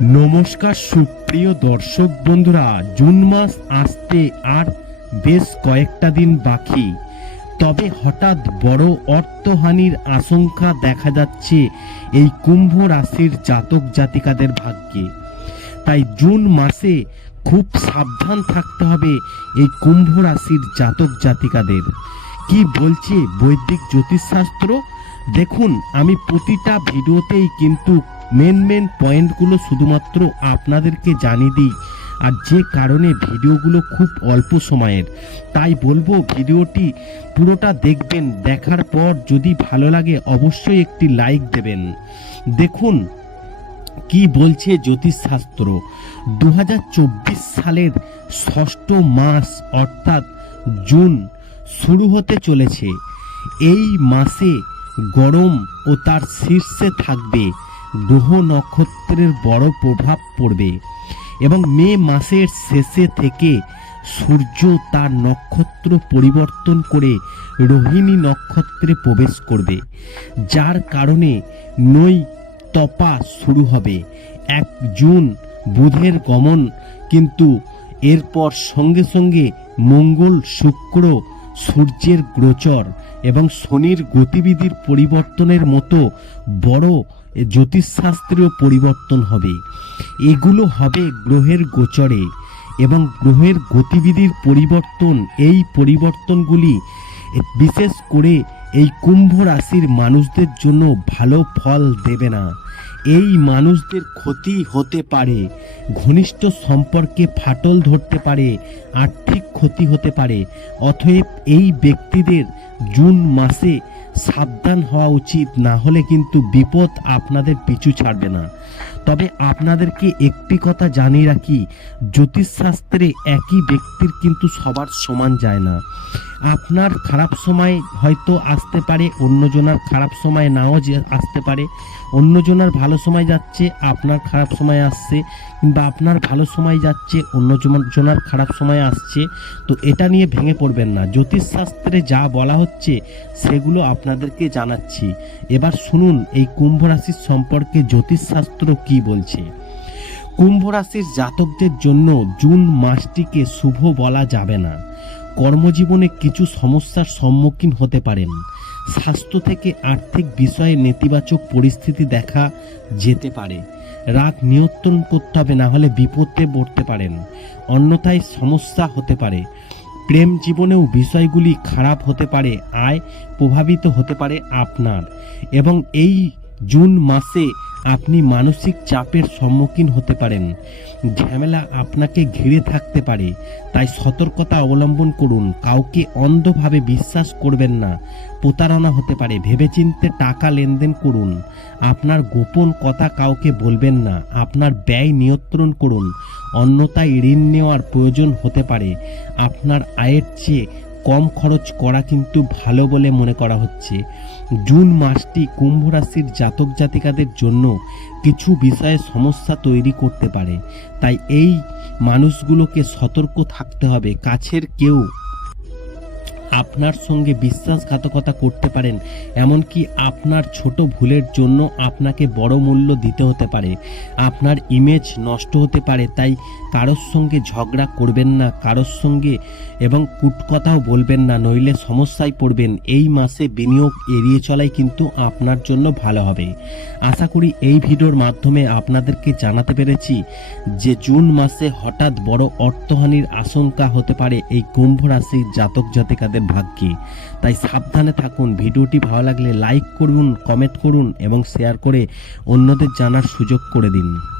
নমস্কার সুপ্রিয় দর্শক বন্ধুরা, জুন মাস আসতে আর বেশ কয়েকটা দিন বাকি। তবে হঠাৎ বড় অর্থহানির আশঙ্কা দেখা যাচ্ছে এই কুম্ভ রাশির জাতক জাতিকাদের ভাগ্যে। তাই জুন মাসে খুব সাবধান থাকতে হবে এই কুম্ভ রাশির জাতক জাতিকাদের। কি বলছে বৈদিক জ্যোতিষশাস্ত্র? দেখুন, আমি প্রতিটা ভিডিওতেই কিন্তু মেন মেন পয়েন্টগুলো শুধুমাত্র আপনাদেরকে জানিয়ে দিই। আর যে কারণে ভিডিওগুলো খুব অল্প সময়ের, তাই বলব ভিডিওটি পুরোটা দেখবেন, দেখার পর যদি ভালো লাগে অবশ্যই একটি লাইক দেবেন। দেখুন, কি বলছে জ্যোতিষশাস্ত্র দু হাজার চব্বিশ সালের ষষ্ঠ মাস, অর্থাৎ জুন, শুরু হতে চলেছে। এই মাসে গরম ও তার শীর্ষে থাকবে। গ্রহ নক্ষত্রের বড় প্রভাব পড়বে এবং মে মাসের শেষে থেকে সূর্য তার নক্ষত্র পরিবর্তন করে রোহিণী নক্ষত্রে প্রবেশ করবে, যার কারণে নই তপা শুরু হবে। এক জুন বুধের গমন, কিন্তু এরপর সঙ্গে সঙ্গে মঙ্গল, শুক্র, সূর্যের গোচর এবং শনির গতিবিধির পরিবর্তনের মতো বড় জ্যোতিষশাস্ত্রীয় পরিবর্তন হবে। এগুলো হবে গ্রহের গোচরে এবং গ্রহের গতিবিধির পরিবর্তন। এই পরিবর্তনগুলি বিশেষ করে এই কুম্ভ রাশির মানুষদের জন্য ভালো ফল দেবে না। এই মানুষদের ক্ষতি হতে পারে, ঘনিষ্ঠ সম্পর্কে ফাটল ধরতে পারে, আর্থিক ক্ষতি হতে পারে। অতএব এই ব্যক্তিদের জুন মাসে সাবধান হওয়া উচিত, না হলে কিন্তু বিপদ আপনাদের পিছু ছাড়বে না। তবে আপনাদেরকে একটি কথা জানিয়ে রাখি, জ্যোতিষশাস্ত্রে একই ব্যক্তির কিন্তু সবার সমান যায় না। আপনার খারাপ সময় হয়তো আসতে পারে, অন্যজনার খারাপ সময় নাও যে আসতে পারে। অন্যজনার ভালো সময় যাচ্ছে, আপনার খারাপ সময় আসছে, কিংবা আপনার ভালো সময় যাচ্ছে, অন্যজনার খারাপ সময় আসছে। তো এটা নিয়ে ভেঙে পড়বেন না। জ্যোতিষশাস্ত্রে যা বলা হচ্ছে, সেগুলো আপনাদেরকে জানাচ্ছি। এবার শুনুন, এই কুম্ভ রাশির সম্পর্কে জ্যোতিষশাস্ত্র কি বলছে? কুম্ভ রাশির জাতকদের জন্য জুন মাসটিকে শুভ বলা যাবে না। কর্মজীবনে কিছু সমস্যার সম্মুখীন হতে পারেন। স্বাস্থ্য থেকে আর্থিক বিষয়ে নেতিবাচক পরিস্থিতি দেখা যেতে পারে। রাগ নিয়ন্ত্রণ করতে হবে, না হলে বিপদে পড়তে পারেন। অন্যথায় সমস্যা হতে পারে। প্রেম জীবনেও বিষয়গুলি খারাপ হতে পারে, আয় প্রভাবিত হতে পারে আপনার। এবং এই জুন মাসে আপনি মানসিক চাপের সম্মুখীন হতে পারেন। ঝামেলা আপনাকে ঘিরে থাকতে পারে। তাই সতর্কতা অবলম্বন করুন। কাউকে অন্ধভাবে বিশ্বাস করবেন না। প্রতারণা হতে পারে। ভেবেচিন্তে টাকা লেনদেন করুন। আপনার গোপন কথা কাউকে বলবেন না। আপনার ব্যয় নিয়ন্ত্রণ করুন। অন্যথায় ঋণ নেওয়ার প্রয়োজন হতে পারে। আপনার আয়ের চেয়ে কম খরচ করা কিন্তু ভালো বলে মনে করা হচ্ছে। জুন মাসটি কুম্ভ রাশির জাতক জাতিকাদের জন্য কিছু বিষয়ে সমস্যা তৈরি করতে পারে। তাই এই মানুষগুলোকে সতর্ক থাকতে হবে। কাছের কেউ আপনার সঙ্গে বিশ্বাসঘাতকতা করতে পারেন, এমনকি আপনার ছোট ভুলের জন্য আপনাকে বড় মূল্য দিতে হতে পারে। আপনার ইমেজ নষ্ট হতে পারে, তাই কারোর সঙ্গে ঝগড়া করবেন না, কারোর সঙ্গে এবং কুটকথাও বলবেন না, নইলে সমস্যায় পড়বেন। এই মাসে বিনিয়োগ এড়িয়ে চলাই কিন্তু আপনার জন্য ভালো হবে। আশা করি এই ভিডিওর মাধ্যমে আপনাদেরকে জানাতে পেরেছি যে জুন মাসে হঠাৎ বড় অর্থহানির আশঙ্কা হতে পারে এই কুম্ভ রাশির জাতক জাতিকাদের ভাগ্যে। তাই সাবধানে থাকুন, ভিডিওটি ভালো লাগলে লাইক করুন কমেন্ট করুন এবং শেয়ার করে অন্যদের জানার সুযোগ করে দিন।